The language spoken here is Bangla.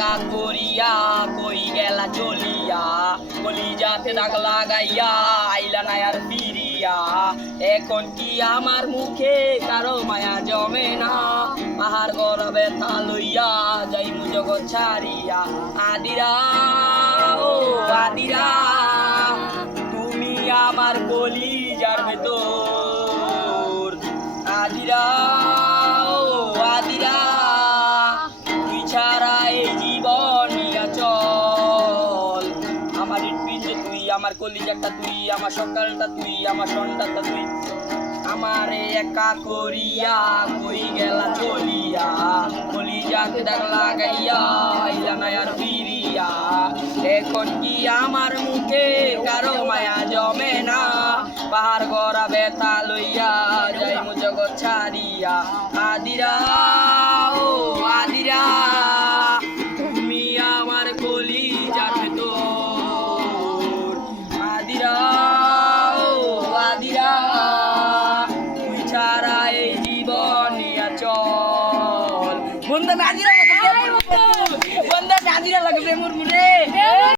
একা করিয়া কই গেলা চলিয়া কলিজাতে দাগ লাগাইয়া আইলা না আর ফিরিয়া এখন কি আমার মুখে কারো মায়া জমে না পাহাড় গড় ব্যথা লইয়া যাইমু জগৎ ছাড়িয়া আদিরা ও আদিরা তুমি আমার কলিজার ভেতর আদিরা ও আদিরা তুই ছাড়া এই জীবন নিয়া চল আমার হৃৎপিণ্ডে তুই আমার কলিজাটা তুই আমার সকালটা তুই আমার সন্ধ্যাটা তুই আমারে একা করিয়া কই গেলা চলিয়া কলিজাতে দাগ লাগাইয়া আইলা না আর ফিরিয়া এখন কি আমার মুখে কারো মায়া জমে না পাহাড় গড়া ব্যথা লইয়া যাইমু জগৎ ছাড়িয়া আদিরা ও আদিরা তুমি আমার কলিজার ভেতর আদিরা ও আদিরা তুই ছাড়া এই জীবন নিয়া চল বন্ধু নাজিরা লাগে বন্ধু নাজিরা লাগে মোর মুরে